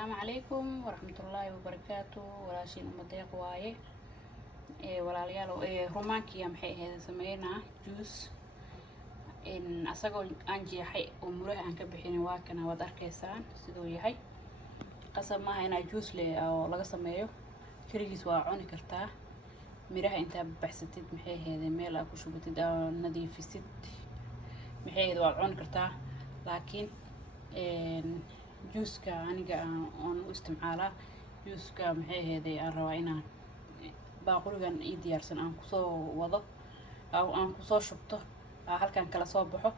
السلام عليكم ورحمة الله وبركاته ولا شيء مضيق وايه ولا ليالو رومانكي أم حي هذا سمينا جوس إن أساقو أنجي حي أمره أنك بحيني واكنا ودار كيسان سيدو يحي قسم ما هنا جوس لي أو لغا سميو كريجيس وعوني كرتاه ميراها انت بحثتid maxay ahayd meel aad ku shubatid oo nadiifisid maxay ahayd waa cun kartaa laakiin juuska aniga aan u isticmaalaa juuska maxay ahayd aan rabaa inaan baaquligan ii diyaarsan aan ku soo wado oo aan ku soo shubto halkan kala soo baxo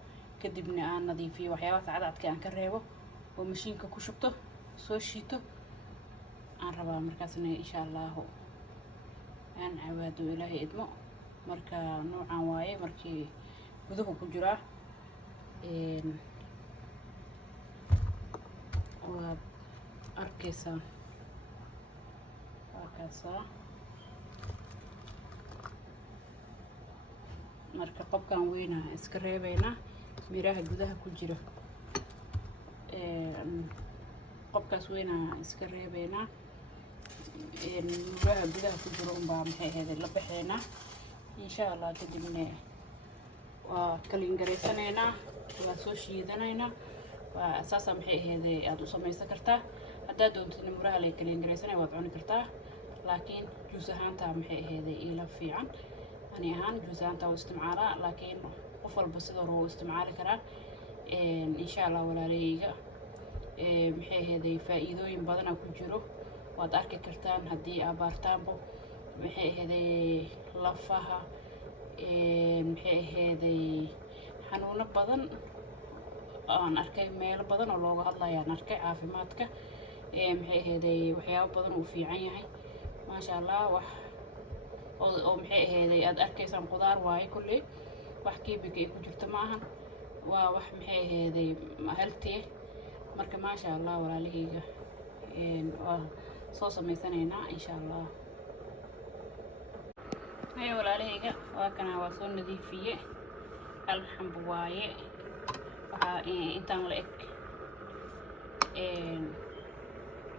kadibna aan nadiifiyo waxyaabaha cadcadka aan ka reebo oo mashiinka ku shubto soo shiito aan rabaa markaasna insha Allah aan cawaado ilaahay idmo marka noocan waaye markii guduhu ku jira waa arkaysaa marka qobkan weyna iska reebayna miraha gudaha ku jira qobkaas weyna iska reebayna miraha gudaha ku jira baa maxay ahayd la baxeena insha Allah kadibna waa kaliin gareysanayna waa soo shiidanayna waa asaasa maxay ahayd aad u samaysan kartaa hadaa doontid miraha la kaliin gareysanay waad cuni kartaa laakiin juus ahaanta maxay ahayd ila fiican ani ahaan juus ahaanta oo isticmaalaa laakiin qof walba sidoo roo isticmaali karaa insha Allah walaaleyga maxay ahayd faa'iidooyin badan ku jiro waad arki kartaan haddii abaartaanbo maxay ahayd lafaha maxay ahayd xanuuno badan aan arkay meelo badan oo looga hadlayo aan arkay caafimaadka maxay ahayd waxyaabo badan uu fiican yahay maasha Allah wax oo maxay ahayd aad arkaysaan qudaar waaye kulli wax kiimika ku jirta ma ahan waa wax maxay ahayd healthy marka maasha Allah walaalahayga waa soo samaysanayna insha Allah ay walaalahayga waa kana waa soo nadiifiye alxamdu waaye waxa intaan la eg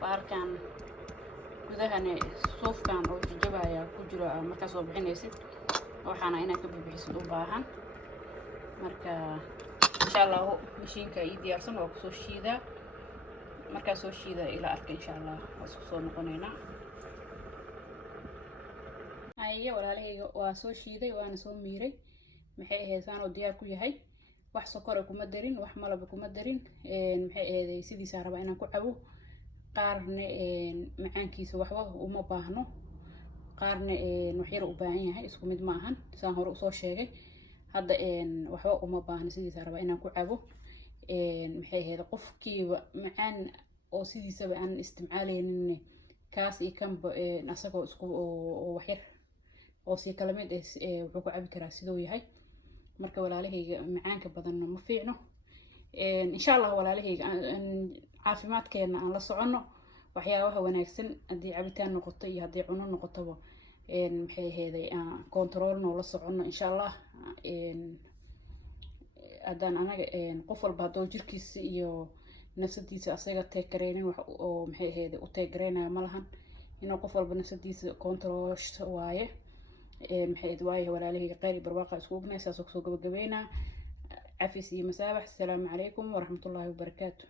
baarkan gudahana suufkan oo jajabaya ku jiro marka soo bixinaysid waxaana inaad ka bixisid u baahan marka insha Allah mashiinka ii diyaarsan oo ku soo shiida marka soo shiida ila arka insha Allah isku soo noqonayna ayay walaalahayga waa soo shiiday waana soo miiray maxay ahaysaan oo diyaar ku yahay wax sokor kuma darin wax malab kuma darin maxay ahayd sidiisa raba inaan ku cabo qaarna macaankiisa waxba uma baahno qaarna wax yar u baahan yahay isku mid ma ahan saan hore u soo sheegay hadda waxba uma baahno sidiisa raba inaan ku cabo maxay ahayd qofkiiba macaan oo sidiisaba aan isticmaalaynin kaas iyo kanba asagoo isku oo wax yar oo si kala mid wuxuu ku cabi karaa sidoo yahay marka walaalahayga macaanka badan ma fiicno insha Allah walaalahayga caafimaadkeena aan la socono waxyaabaha wanaagsan hadii cabitaan noqoto iyo hadii cuno noqotoba maxay ahayd control noo la socono insha Allah adaan anaga qof walba hadoo jirkiisa iyo nafsadiisa asaga teekareenin wax oo maxay ahayd u teegareynaa malahan inuu qof walba nafsadiisa control waaye maxay ahayd waaye walaalahayga qeyr barwaaqo isku ognaaysaa soo gabagabeynaa عفيسي مسابح السلام عليكم ورحمة الله وبركاته.